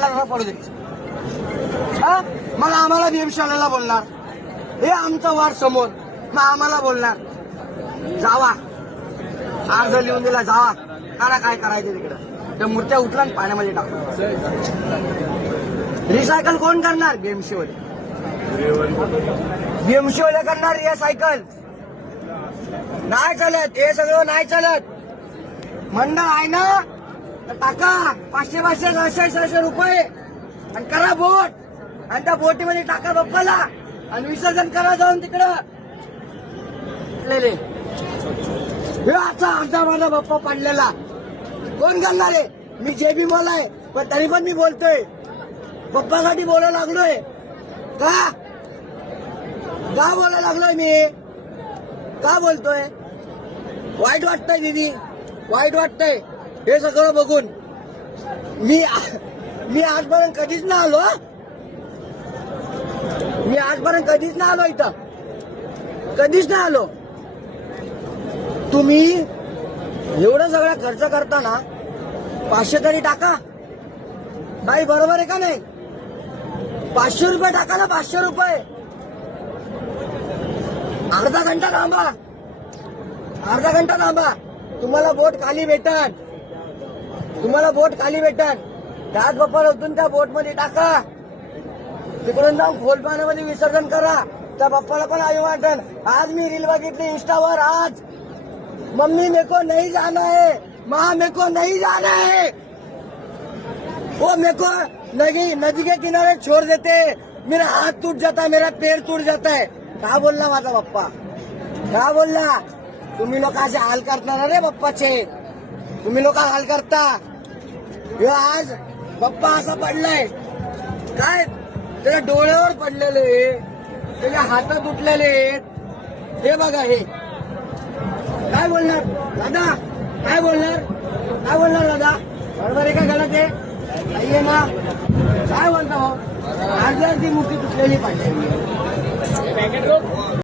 पडू दे. मग आम्हाला भीमशालेला बोलणार, हे आमचं वार समोर, मग आम्हाला बोलणार जावा, अर्ज लिहून दिला जावा, करा काय करायचं तिकडं. त्या मूर्त्या उठला आणि पाण्यामध्ये टाकू. रिसायकल कोण करणार? भीमशिवले. भीमशिवले करणार रिसायकल. नाही चालत, हे सगळं नाही चालत. मंडळ आहे ना, टाका 500-500 रुपये आणि करा बोट, आणि त्या बोटीमध्ये टाका बाप्पाला आणि विसर्जन करा जाऊन तिकडं. हे आता अर्धा माझा बाप्पा पडलेला कोण करणार आहे? मी जेबी बोलाय, पण तरी पण मी बोलतोय, बाप्पासाठी बोलायला लागलोय. का बोलायला लागलोय मी? का बोलतोय? वाईट वाटतंय दीदी, वाईट वाटतंय हे सगळं बघून. मी आजपर्यंत कधीच ना आलो, मी आजपर्यंत कधीच ना आलो इथं, कधीच ना आलो. तुम्ही एवढं सगळं खर्च करताना 500 तरी टाका. नाही बरोबर आहे का नाही? 500 रुपये टाका ना, 500 रुपये. अर्धा घंटा थांबा, अर्धा घंटा थांबा, तुम्हाला बोट खाली भेटन, तुम्हाला बोट खाली भेटन. त्याच बाप्पाला उतरून त्या बोट मध्ये टाका, तिकडून जाऊन खोल पाण्यामध्ये विसर्जन करा. त्या बाप्पाला पण अभिवादन. आज मी रील बघितली इंस्टावर, आज मम्मी मेको नहीं जाना है, माँ मेको नहीं जाना है, वो मेको नदी के किनारे छोड़ देते, मेरा हाथ टूट जाता है, मेरा पैर टूट जाता है. का बोलला माझा बाप्पा? का बोलला? तुम्ही लोक असे हाल करता रे बाप्पाचे, तुम्ही लोक हाल करता. हे आज बाप्पा असा पडलाय, काय त्याच्या डोळ्यावर पडलेले, त्याच्या हातात उठलेले. हे बघा, हे काय बोलणार दादा? काय बोलणार? काय बोलणार दादा? बरोबर आहे का गलत आहे? नाहीये ना? काय बोलता हो? अर्धी मूर्ती तुटलेली पाहिजे.